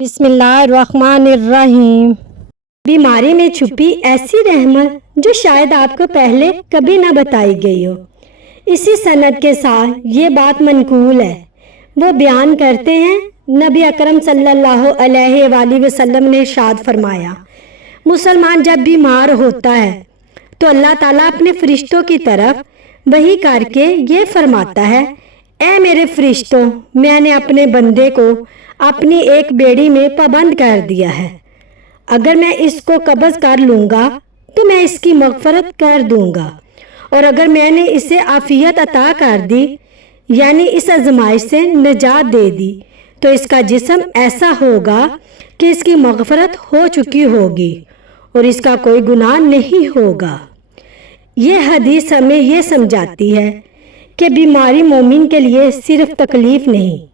بسم اللہ الرحمن الرحیم۔ بیماری میں چھپی ایسی رحمت جو شاید آپ کو پہلے کبھی نہ بتائی گئی ہو۔ اسی سند کے ساتھ یہ بات منقول ہے۔ وہ بیان کرتے ہیں نبی اکرم صلی اللہ علیہ وآلہ وسلم نے ارشاد فرمایا، مسلمان جب بیمار ہوتا ہے تو اللہ تعالیٰ اپنے فرشتوں کی طرف وحی کر کے یہ فرماتا ہے، اے میرے فرشتوں، میں نے اپنے بندے کو اپنی ایک بیڑی میں پابند کر دیا ہے، اگر میں اس کو قبض کر لوں گا تو میں اس کی مغفرت کر دوں گا، اور اگر میں نے اسے عافیت عطا کر دی یعنی اس آزمائش سے نجات دے دی تو اس کا جسم ایسا ہوگا کہ اس کی مغفرت ہو چکی ہوگی اور اس کا کوئی گناہ نہیں ہوگا۔ یہ حدیث ہمیں یہ سمجھاتی ہے کہ بیماری مومن کے لیے صرف تکلیف نہیں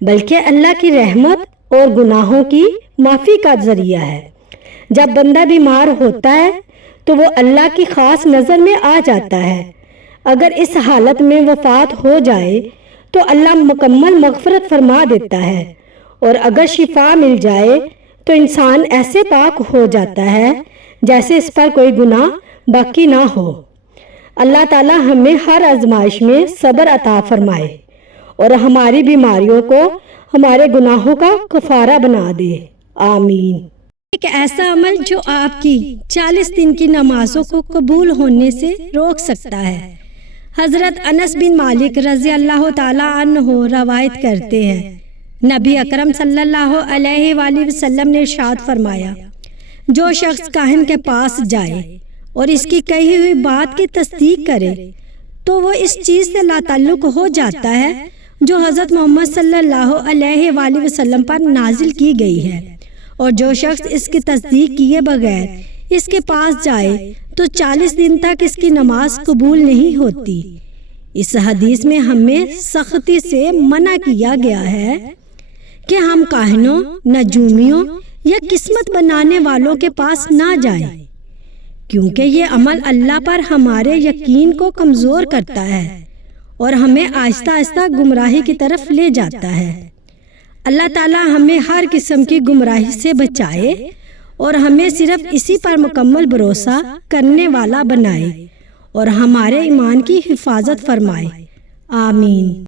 بلکہ اللہ کی رحمت اور گناہوں کی معافی کا ذریعہ ہے۔ جب بندہ بیمار ہوتا ہے تو وہ اللہ کی خاص نظر میں آ جاتا ہے۔ اگر اس حالت میں وفات ہو جائے تو اللہ مکمل مغفرت فرما دیتا ہے، اور اگر شفا مل جائے تو انسان ایسے پاک ہو جاتا ہے جیسے اس پر کوئی گناہ باقی نہ ہو۔ اللہ تعالی ہمیں ہر آزمائش میں صبر عطا فرمائے اور ہماری بیماریوں کو ہمارے گناہوں کا کفارہ بنا دے، آمین۔ ایک ایسا عمل جو آپ کی 40 دن کی نمازوں کو قبول ہونے سے روک سکتا ہے۔ حضرت انس بن مالک رضی اللہ تعالیٰ عنہ روایت کرتے ہیں، نبی اکرم صلی اللہ علیہ وآلہ وسلم نے ارشاد فرمایا، جو شخص کاہن کے پاس جائے اور اس کی کہی ہوئی بات کی تصدیق کرے تو وہ اس چیز سے لا تعلق ہو جاتا ہے جو حضرت محمد صلی اللہ علیہ وآلہ وسلم پر نازل کی گئی ہے، اور جو شخص اس کی تصدیق کیے بغیر اس کے پاس جائے تو 40 دن تک اس کی نماز قبول نہیں ہوتی۔ اس حدیث میں ہمیں سختی سے منع کیا گیا ہے کہ ہم کاہنوں، نجومیوں یا قسمت بنانے والوں کے پاس نہ جائیں، کیونکہ یہ عمل اللہ پر ہمارے یقین کو کمزور کرتا ہے اور ہمیں آہستہ آہستہ گمراہی کی طرف لے جاتا ہے۔ اللہ تعالیٰ ہمیں ہر قسم کی گمراہی سے بچائے اور ہمیں صرف اسی پر مکمل بھروسہ کرنے والا بنائے اور ہمارے ایمان کی حفاظت فرمائے، آمین۔